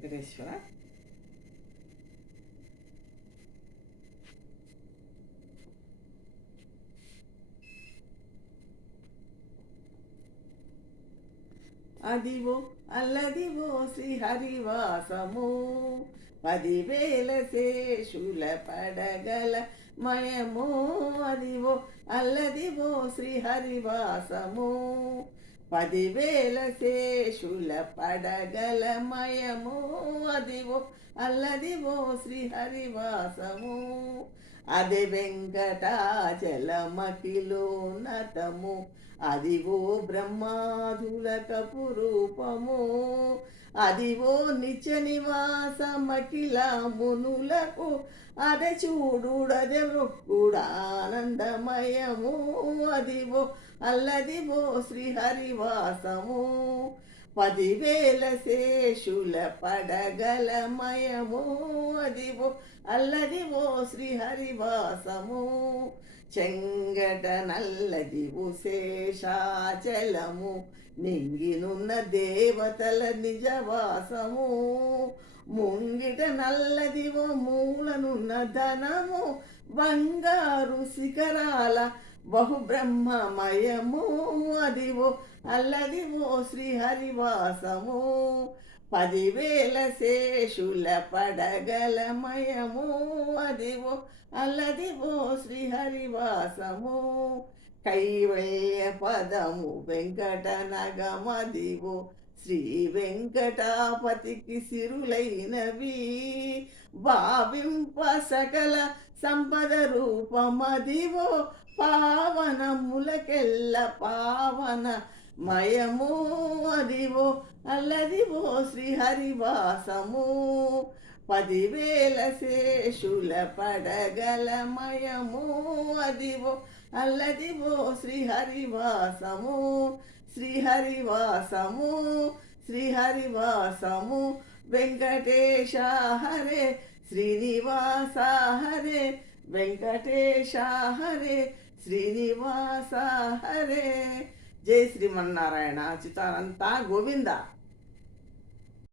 వెంకటేశ్వర. అదివో అల్లదివో శ్రీహరివాసము, 10,000 శేషుల పడగల మయము. అదివో అల్లదివో శ్రీహరివాసము, 10,000 శేషుల పడగల మయము. అదివో అల్లదివో శ్రీహరివాసము, అది వెంకటాచలమఖిలోన్నతము. అదివో బ్రహ్మాదులకపు రూపము, అదివో నిత్య నివాసమఖిల మునులకు. అదే చూడుడదే వృక్కుడానందమయము. అదివో అల్లదివో శ్రీహరివాసము, 10,000 శేషుల పడగలమయము. అదివో అల్లదివో శ్రీహరివాసము, చెంగట నల్లదివు శేషాచలము. నింగినున్న దేవతల నిజవాసము, ముంగిట నల్లదివో మూలనున్న ధనము. బంగారు శిఖరాల బహుబ్రహ్మమయము. అదివో అల్లదివో శ్రీహరివాసము, 10,000 శేషుల పడగలమయము. అదివో అల్లదివో శ్రీహరివాసము, కైవల్య పదము వెంకటనగమదివో. శ్రీ వెంకటాపతికి సిరులైనవి భావింప సకల సంపద రూపమదివో. పావనములకెల్ల పావన మయము. అదివో అల్లదివో శ్రీహరివాసము, 10,000 శేషుల పడగలమయము. అదివో అల్లదివో శ్రీహరివాసము, శ్రీహరివాసము, శ్రీహరివాసము. వెంకటేశ హరే శ్రీనివాస హరే, వెంకటేశ హరే శ్రీనివాస హరే. జై శ్రీమన్నారాయణ. అచ్యుతానంత గోవింద.